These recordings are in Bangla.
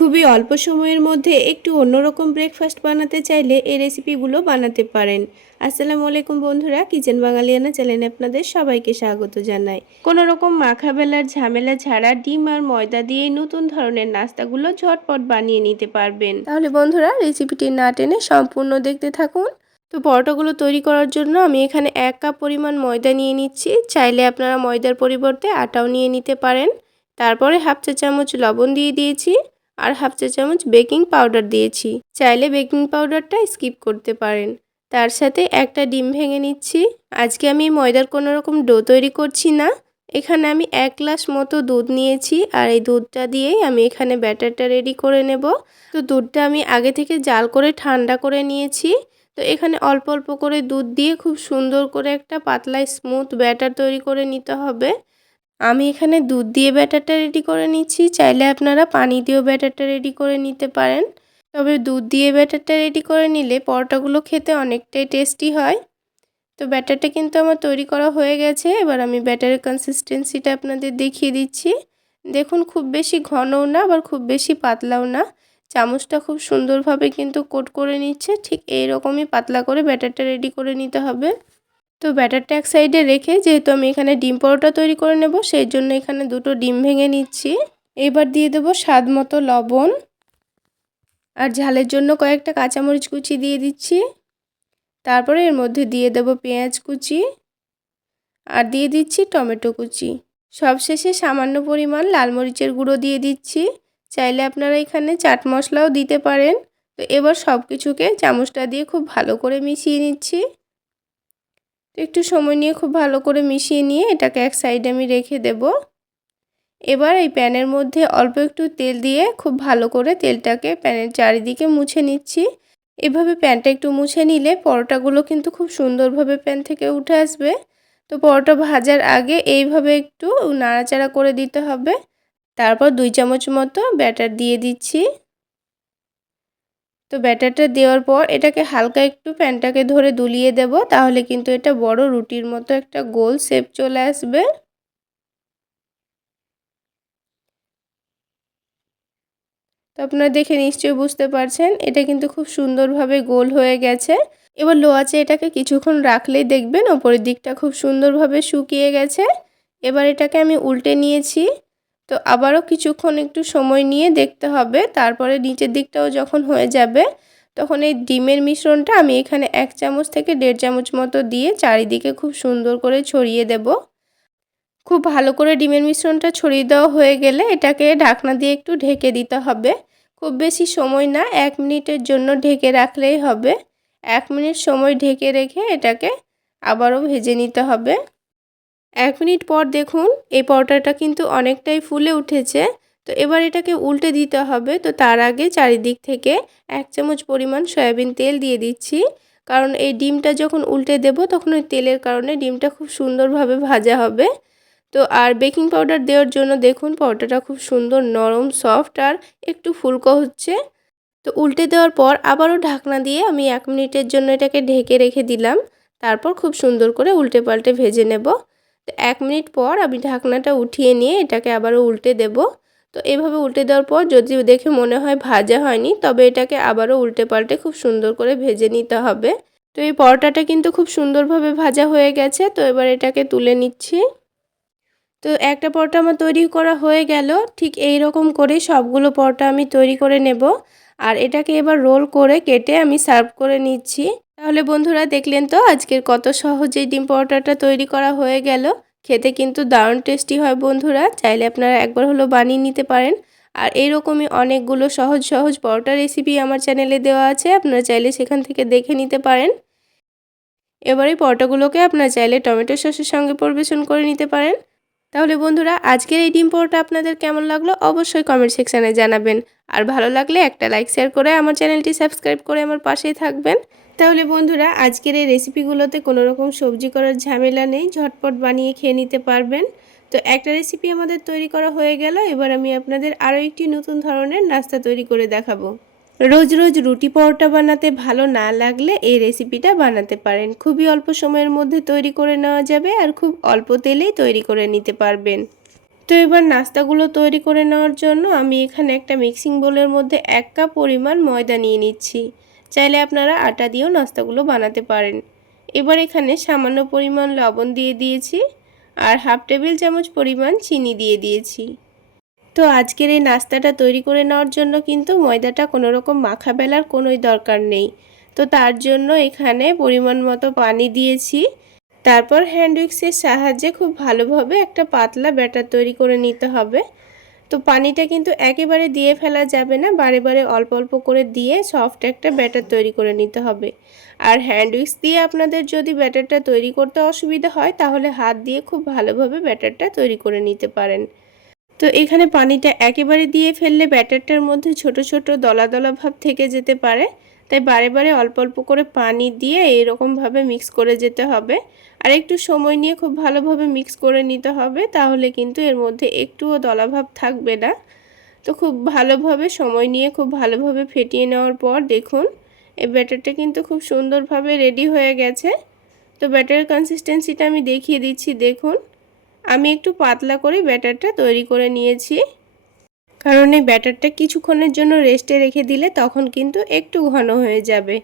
খুবই অল্প সময়ের মধ্যে একটু অন্যরকম ব্রেকফাস্ট বানাতে চাইলে এই রেসিপিগুলো বানাতে পারেন। আসসালামু আলাইকুম বন্ধুরা কিচেন বাঙালিয়ানা চ্যানেলে আপনাদের সবাইকে স্বাগত জানাই। কোনো রকম মাখা বেলার ঝামেলা ছাড়া ডিম আর ময়দা দিয়ে নতুন ধরনের নাস্তাগুলো ঝটপট বানিয়ে নিতে পারবেন। তাহলে বন্ধুরা রেসিপিটি না টেনে সম্পূর্ণ দেখতে থাকুন। তো পরোটাগুলো তৈরি করার জন্য আমি এখানে এক কাপ পরিমাণ ময়দা নিয়ে নিচ্ছি। চাইলে আপনারা ময়দার পরিবর্তে আটাও নিয়ে নিতে পারেন। তারপরে হাফ চা চামচ লবণ দিয়ে দিয়েছি। আর হাফ চা চামচ বেকিং পাউডার দিয়েছি। চাইলে বেকিং পাউডারটা স্কিপ করতে পারেন। তার সাথে একটা ডিম ভেঙে নিচ্ছি। আজকে আমি ময়দার কোনো রকম ডো তৈরি করছি না। এখানে আমি এক গ্লাস মতো দুধ নিয়েছি আর এই দুধটা দিয়েই আমি এখানে ব্যাটারটা রেডি করে নেব। তো দুধটা আমি আগে থেকে জাল করে ঠান্ডা করে নিয়েছি। তো এখানে অল্প অল্প করে দুধ দিয়ে খুব সুন্দর করে একটা পাতলা স্মুথ ব্যাটার তৈরি করে নিতে হবে। আমি এখানে দুধ দিয়ে ব্যাটারটা রেডি করে নিচ্ছি। চাইলে আপনারা পানি দিয়েও ব্যাটারটা রেডি করে নিতে পারেন। তবে দুধ দিয়ে ব্যাটারটা রেডি করে নিলে পরোটাগুলো খেতে অনেকটাই টেস্টি হয়। তো ব্যাটারটা কিন্তু আমার তৈরি করা হয়ে গেছে। এবার আমি ব্যাটারের কনসিস্টেন্সিটা আপনাদের দেখিয়ে দিচ্ছি। দেখুন, খুব বেশি ঘনও না, আবার খুব বেশি পাতলাও না। চামচটা খুব সুন্দরভাবে কিন্তু কোট করে নিচ্ছে। ঠিক এই রকমই পাতলা করে ব্যাটারটা রেডি করে নিতে হবে। তো ব্যাটারটা এক সাইডে রেখে যেহেতু আমি এখানে ডিম পরোটা তৈরি করে নেব, সেই জন্য এখানে দুটো ডিম ভেঙে নিচ্ছি। এবার দিয়ে দেব স্বাদ মতো লবণ। আর ঝালের জন্য কয়েকটা কাঁচামরিচ কুচি দিয়ে দিচ্ছি। তারপরে এর মধ্যে দিয়ে দেব পেঁয়াজ কুচি। আর দিয়ে দিচ্ছি টমেটো কুচি। সবশেষে সামান্য পরিমাণ লাল মরিচের গুঁড়ো দিয়ে দিচ্ছি। চাইলে আপনারা এখানে চাট মশলাও দিতে পারেন। তো এবার সব কিছুকে চামচটা দিয়ে খুব ভালো করে মিশিয়ে নিচ্ছি। একটু সময় নিয়ে খুব ভালো করে মিশিয়ে নিয়ে এটাকে এক সাইডে আমি রেখে দেব। এবার এই প্যানের মধ্যে অল্প একটু তেল দিয়ে খুব ভালো করে তেলটাকে প্যানের চারিদিকে মুছে নিচ্ছি। এভাবে প্যানটা একটু মুছে নিলে পরোটাগুলো কিন্তু খুব সুন্দরভাবে প্যান থেকে উঠে আসবে। তো পরোটা ভাজার আগে এইভাবে একটু নাড়াচাড়া করে দিতে হবে। তারপর দুই চামচ মতো ব্যাটার দিয়ে দিচ্ছি। তো ব্যাটারটা দেওয়ার পর এটাকে হালকা একটু প্যানটাকে ধরে দুলিয়ে দেব, তাহলে কিন্তু এটা বড় রুটির মতো একটা গোল শেপ চলে আসবে। তো আপনারা দেখে নিশ্চয়ই বুঝতে পারছেন, এটা কিন্তু খুব সুন্দরভাবে গোল হয়ে গেছে। এবার লো আছে এটাকে কিছুক্ষণ রাখলেই দেখবেন ওপরের দিকটা খুব সুন্দরভাবে শুকিয়ে গেছে। এবার এটাকে আমি উল্টে নিয়েছি। তো আবারও কিছুক্ষণ একটু সময় নিয়ে দেখতে হবে। তারপরে নিচের দিকটাও যখন হয়ে যাবে, তখন এই ডিমের মিশ্রণটা আমি এখানে এক চামচ থেকে দেড় চামচ মতো দিয়ে চারিদিকে খুব সুন্দর করে ছড়িয়ে দেব। খুব ভালো করে ডিমের মিশ্রণটা ছড়িয়ে দেওয়া হয়ে গেলে এটাকে ঢাকনা দিয়ে একটু ঢেকে দিতে হবে। খুব বেশি সময় না, এক মিনিটের জন্য ঢেকে রাখলেই হবে। এক মিনিট সময় ঢেকে রেখে এটাকে আবারও ভেজে নিতে হবে। এক মিনিট পর দেখুন, এই পরোটাটা কিন্তু অনেকটাই ফুলে উঠেছে। তো এবার এটাকে উল্টে দিতে হবে। তো তার আগে চারিদিক থেকে এক চামচ পরিমাণ সয়াবিন তেল দিয়ে দিচ্ছি। কারণ এই ডিমটা যখন উল্টে দেব, তখন ওই তেলের কারণে ডিমটা খুব সুন্দরভাবে ভাজা হবে। তো আর বেকিং পাউডার দেওয়ার জন্য দেখুন, পরোটাটা খুব সুন্দর নরম, সফট আর একটু ফুলকো হচ্ছে। তো উল্টে দেওয়ার পর আবারও ঢাকনা দিয়ে আমি এক মিনিটের জন্য এটাকে ঢেকে রেখে দিলাম। তারপর খুব সুন্দর করে উল্টে পাল্টে ভেজে নেব। এক মিনিট পর আমি ঢাকনাটা উঠিয়ে নিয়ে এটাকে আবারও উল্টে দেব। তো এভাবে উল্টে দেওয়ার পর যদি দেখে মনে হয় ভাজা হয়নি, তবে এটাকে আবারও উল্টে পাল্টে খুব সুন্দর করে ভেজে নিতে হবে। তো এই পরোটাটা কিন্তু খুব সুন্দরভাবে ভাজা হয়ে গেছে, তো এবার এটাকে তুলে নিচ্ছি। তো একটা পরোটা আমার তৈরি করা হয়ে গেল, ঠিক এই রকম করে সবগুলো পরোটা আমি তৈরি করে নেব। আর এটাকে এবার রোল করে কেটে আমি সার্ভ করে নিচ্ছি। তাহলে বন্ধুরা দেখলেন তো আজকের কত সহজেই ডিম পরোটাটা তৈরি করা হয়ে গেল। খেতে কিন্তু দারুণ টেস্টি হয় বন্ধুরা, চাইলে আপনারা একবার হলো বানিয়ে নিতে পারেন। আর এইরকমই অনেকগুলো সহজ সহজ পরোটা রেসিপি আমার চ্যানেলে দেওয়া আছে, আপনারা চাইলে সেখান থেকে দেখে নিতে পারেন। এবার পরোটাগুলোকে আপনারা চাইলে টমেটো সসের সঙ্গে পরিবেশন করে নিতে পারেন। তাহলে বন্ধুরা আজকের এই ডিম পরোটা আপনাদের কেমন লাগল অবশ্যই কমেন্ট সেকশানে জানাবেন। আর ভালো লাগলে একটা লাইক শেয়ার করে আমার চ্যানেলটি সাবস্ক্রাইব করে আমার পাশেই থাকবেন। তাহলে বন্ধুরা, আজকের এই রেসিপিগুলোতে কোনো রকম সবজি করার ঝামেলা নেই, ঝটপট বানিয়ে খেয়ে নিতে পারবেন। তো একটা রেসিপি আমাদের তৈরি করা হয়ে গেল, এবার আমি আপনাদের আরও একটি নতুন ধরনের নাস্তা তৈরি করে দেখাবো। রোজ রোজ রুটি পরোটা বানাতে ভালো না লাগলে এই রেসিপিটা বানাতে পারেন। খুবই অল্প সময়ের মধ্যে তৈরি করে নেওয়া যাবে আর খুব অল্প তেলেই তৈরি করে নিতে পারবেন। তো এবার নাস্তাগুলো তৈরি করে নেওয়ার জন্য আমি এখানে একটা মিক্সিং বোলের মধ্যে এক কাপ পরিমাণ ময়দা নিয়ে নিচ্ছি। চাইলে আপনারা আটা দিয়েও নাস্তাগুলো বানাতে পারেন। এবার এখানে সামান্য পরিমাণ লবণ দিয়ে দিয়েছি আর হাফ টেবিল চামচ পরিমাণ চিনি দিয়ে দিয়েছি। তো আজকের এই নাস্তাটা তৈরি করে নেওয়ার জন্য কিন্তু ময়দাটা কোনো রকম মাখা বেলার কোনোই দরকার নেই। তো তার জন্য এখানে পরিমাণ মতো পানি দিয়েছি। তারপর হ্যান্ড উইক্সের সাহায্যে খুব ভালোভাবে একটা পাতলা ব্যাটার তৈরি করে নিতে হবে। তো পানিটা কিন্তু একেবারে দিয়ে ফেলা যাবে না, বারে বারে অল্প অল্প করে দিয়ে সফট একটা ব্যাটার তৈরি করে নিতে হবে। আর হ্যান্ড উইক্স দিয়ে আপনাদের যদি ব্যাটারটা তৈরি করতে অসুবিধা হয়, তাহলে হাত দিয়ে খুব ভালোভাবে ব্যাটারটা তৈরি করে নিতে পারেন। তো এখানে পানিটা একেবারে দিয়ে ফেললে ব্যাটারটার মধ্যে ছোট ছোট দলা দলা ভাব থেকে যেতে পারে। তাই বারে বারে অল্প অল্প করে পানি দিয়ে এরকমভাবে মিক্স করে যেতে হবে। আর একটু সময় নিয়ে খুব ভালোভাবে মিক্স করে নিতে হবে, তাহলে কিন্তু এর মধ্যে একটুও দলাভাব থাকবে না। তো খুব ভালোভাবে সময় নিয়ে খুব ভালোভাবে ফেটিয়ে নেওয়ার পর দেখুন, এই ব্যাটারটা কিন্তু খুব সুন্দরভাবে রেডি হয়ে গেছে। তো ব্যাটারের কনসিস্টেন্সিটা আমি দেখিয়ে দিচ্ছি, দেখুন। আমি একটু পাতলা করে ব্যাটারটা তৈরি করে নিয়েছি। কারণ এই ব্যাটারটা কিছুক্ষণের জন্য রেস্টে রেখে দিলে তখন কিন্তু একটু ঘন হয়ে যাবে।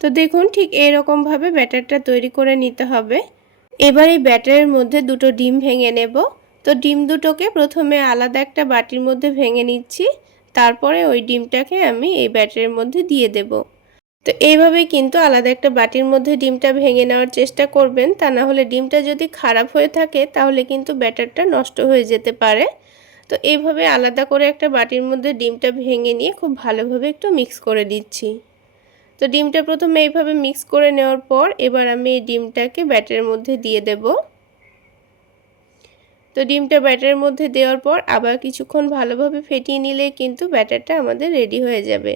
তো দেখুন ঠিক এরকমভাবে ব্যাটারটা তৈরি করে নিতে হবে। এবার এই ব্যাটারের মধ্যে দুটো ডিম ভেঙে নেব। তো ডিম দুটোকে প্রথমে আলাদা একটা বাটির মধ্যে ভেঙে নিচ্ছি। তারপরে ওই ডিমটাকে আমি এই ব্যাটারের মধ্যে দিয়ে দেব। তো এইভাবে কিন্তু আলাদা একটা বাটির মধ্যে ডিমটা ভেঙে নেওয়ার চেষ্টা করবেন। তা না হলে ডিমটা যদি খারাপ হয়ে থাকে, তাহলে কিন্তু ব্যাটারটা নষ্ট হয়ে যেতে পারে। তো এইভাবে আলাদা করে একটা বাটির মধ্যে ডিমটা ভেঙে নিয়ে খুব ভালোভাবে একটু মিক্স করে দিচ্ছি। তো ডিমটা প্রথমে এইভাবে মিক্স করে নেওয়ার পর এবার আমি এই ডিমটাকে ব্যাটারের মধ্যে দিয়ে দেব। তো ডিমটা ব্যাটারের মধ্যে দেওয়ার পর আবার কিছুক্ষণ ভালোভাবে ফেটিয়ে নিলে কিন্তু ব্যাটারটা আমাদের রেডি হয়ে যাবে।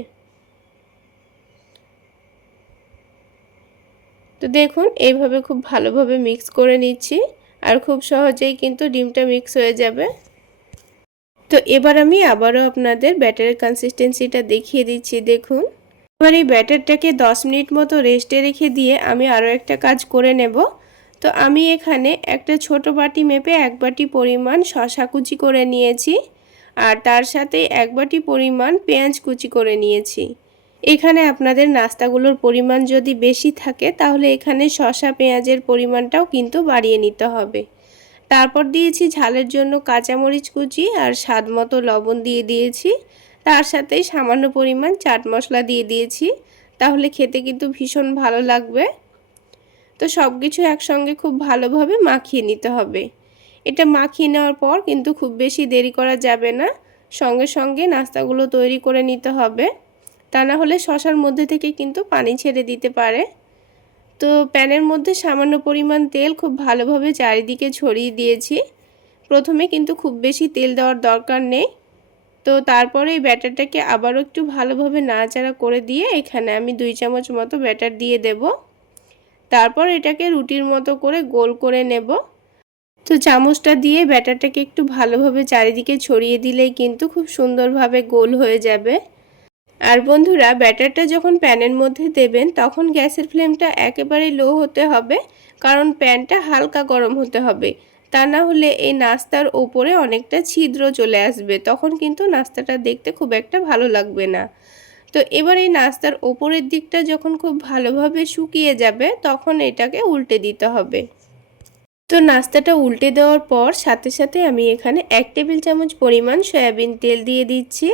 তো দেখুন, এইভাবে খুব ভালোভাবে মিক্স করে নিচ্ছি আর খুব সহজেই কিন্তু ডিমটা মিক্স হয়ে যাবে। তো এবার আমি আবারও আপনাদের ব্যাটারের কনসিস্টেন্সিটা দেখিয়ে দিচ্ছি, দেখুন। এবার এই ব্যাটারটাকে 10 মিনিট মতো রেস্টে রেখে দিয়ে আমি আরও একটা কাজ করে নেব। তো আমি এখানে একটা ছোট বাটি মেপে এক বাটি পরিমাণ শশা কুচি করে নিয়েছি আর তার সাথে এক বাটি পরিমাণ পেঁয়াজ কুচি করে নিয়েছি। এখানে আপনাদের নাস্তাগুলোর পরিমাণ যদি বেশি থাকে, তাহলে এখানে শশা পেঁয়াজের পরিমাণটাও কিন্তু বাড়িয়ে নিতে হবে। তারপর দিয়েছি ঝালের জন্য কাঁচামরিচ কুচি আর স্বাদ মতো লবণ দিয়ে দিয়েছি। তার সাথেই সামান্য পরিমাণ চাট মশলা দিয়ে দিয়েছি। তাহলে খেতে কিন্তু ভীষণ ভালো লাগবে। তো সব কিছু একসঙ্গে খুব ভালোভাবে মাখিয়ে নিতে হবে। এটা মাখিয়ে নেওয়ার পর কিন্তু খুব বেশি দেরি করা যাবে না। সঙ্গে সঙ্গে নাস্তাগুলো তৈরি করে নিতে হবে। তা না হলে শশার মধ্যে থেকে কিন্তু পানি ছেড়ে দিতে পারে। তো প্যানের মধ্যে সামান্য পরিমাণ তেল খুব ভালোভাবে চারিদিকে ছড়িয়ে দিয়েছি। প্রথমে কিন্তু খুব বেশি তেল দেওয়ার দরকার নেই। তো তারপরে এই ব্যাটারটাকে আবারও একটু ভালোভাবে নাড়াচাড়া করে দিয়ে এখানে আমি দুই চামচ মতো ব্যাটার দিয়ে দেব। তারপর এটাকে রুটির মতো করে গোল করে নেব। তো চামচটা দিয়ে ব্যাটারটাকে একটু ভালোভাবে চারিদিকে ছড়িয়ে দিলেই কিন্তু খুব সুন্দরভাবে গোল হয়ে যাবে। আর বন্ধুরা, ব্যাটারটা যখন প্যানের মধ্যে দেবেন, তখন গ্যাসের ফ্লেমটা একেবারে লো হতে হবে, কারণ প্যানটা হালকা গরম হতে হবে। তা না হলে এই নাস্তার ওপরে অনেকটা ছিদ্র চলে আসবে, তখন কিন্তু নাস্তাটা দেখতে খুব একটা ভালো লাগবে না। তো এবার এই নাস্তার ওপরের দিকটা যখন খুব ভালোভাবে শুকিয়ে যাবে, তখন এটাকে উল্টে দিতে হবে। তো নাস্তাটা উল্টে দেওয়ার পর সাথে সাথে আমি এখানে এক টেবিল চামচ পরিমাণ সয়াবিন তেল দিয়ে দিচ্ছি।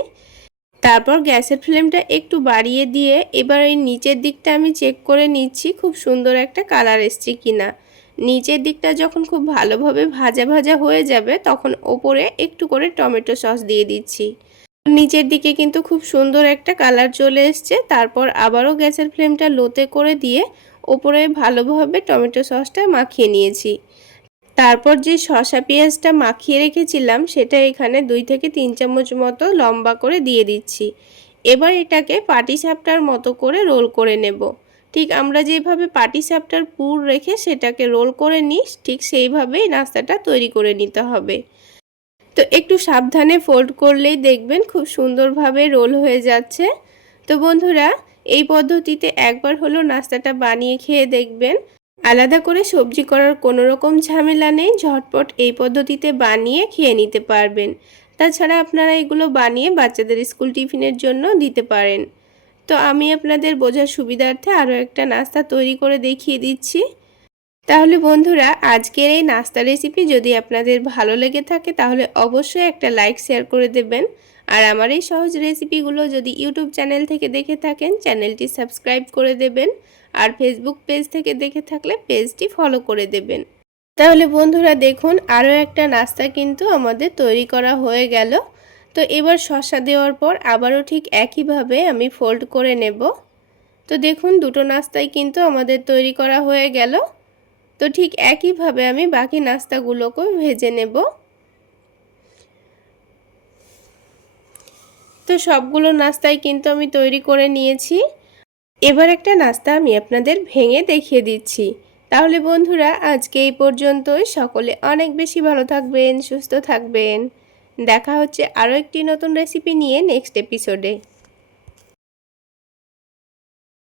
তারপর গ্যাসের ফ্লেমটা একটু বাড়িয়ে দিয়ে এবার এই নিচের দিকটা আমি চেক করে নিচ্ছি খুব সুন্দর একটা কালার এসছে কিনা। নিচের দিকটা যখন খুব ভালোভাবে ভাজা ভাজা হয়ে যাবে তখন ওপরে একটু করে টমেটো সস দিয়ে দিচ্ছি। নিচের দিকে কিন্তু খুব সুন্দর একটা কালার চলে এসছে। তারপর আবারও গ্যাসের ফ্লেমটা লোতে করে দিয়ে ওপরে ভালোভাবে টমেটো সসটা মাখিয়ে নিয়েছি। তারপর যে শশা পেঁয়াজটা মাখিয়ে রেখেছিলাম, সেটা এখানে দুই থেকে তিন চামচ মতো লম্বা করে দিয়ে দিচ্ছি। এবার এটাকে পাটি সাপটার মতো করে রোল করে নেব। ঠিক আমরা যেভাবে পাটি সাপটার পুর রেখে সেটাকে রোল করে নিই, ঠিক সেইভাবেই নাস্তাটা তৈরি করে নিতে হবে। তো একটু সাবধানে ফোল্ড করলেই দেখবেন খুব সুন্দরভাবে রোল হয়ে যাচ্ছে। তো বন্ধুরা, এই পদ্ধতিতে একবার হলো নাস্তাটা বানিয়ে খেয়ে দেখবেন। আলাদা করে সবজি করার কোনো রকম ঝামেলা নেই, ঝটপট এই পদ্ধতিতে বানিয়ে খেয়ে নিতে পারবেন। তাছাড়া আপনারা এগুলো বানিয়ে বাচ্চাদের স্কুল টিফিনের জন্য দিতে পারেন। তো আমি আপনাদের বোঝার সুবিধার্থে আরও একটা নাস্তা তৈরি করে দেখিয়ে দিচ্ছি। তাহলে বন্ধুরা, আজকের এই নাস্তা রেসিপি যদি আপনাদের ভালো লেগে থাকে, তাহলে অবশ্যই একটা লাইক, শেয়ার করে দেবেন। আর আমার এই সহজ রেসিপিগুলো যদি ইউটিউব চ্যানেল থেকে দেখে থাকেন, চ্যানেলটি সাবস্ক্রাইব করে দেবেন। আর ফেসবুক পেজ থেকে দেখে থাকলে পেজটি ফলো করে দেবেন। তাহলে বন্ধুরা দেখুন, আরও একটা নাস্তা কিন্তু আমাদের তৈরি করা হয়ে গেল। তো এবার শসা দেওয়ার পর আবারও ঠিক একইভাবে আমি ফোল্ড করে নেব। তো দেখুন, দুটো নাস্তাই কিন্তু আমাদের তৈরি করা হয়ে গেল। তো ঠিক একইভাবে আমি বাকি নাস্তাগুলোকেও ভেজে নেব। তো সবগুলো নাস্তাই কিন্তু আমি তৈরি করে নিয়েছি। এবার একটা নাস্তা আমি আপনাদের ভেঙে দেখিয়ে দিচ্ছি। তাহলে বন্ধুরা, আজকে এই পর্যন্তই। সকলে অনেক বেশি ভালো থাকবেন, সুস্থ থাকবেন। দেখা হচ্ছে আরও একটি নতুন রেসিপি নিয়ে নেক্সট এপিসোডে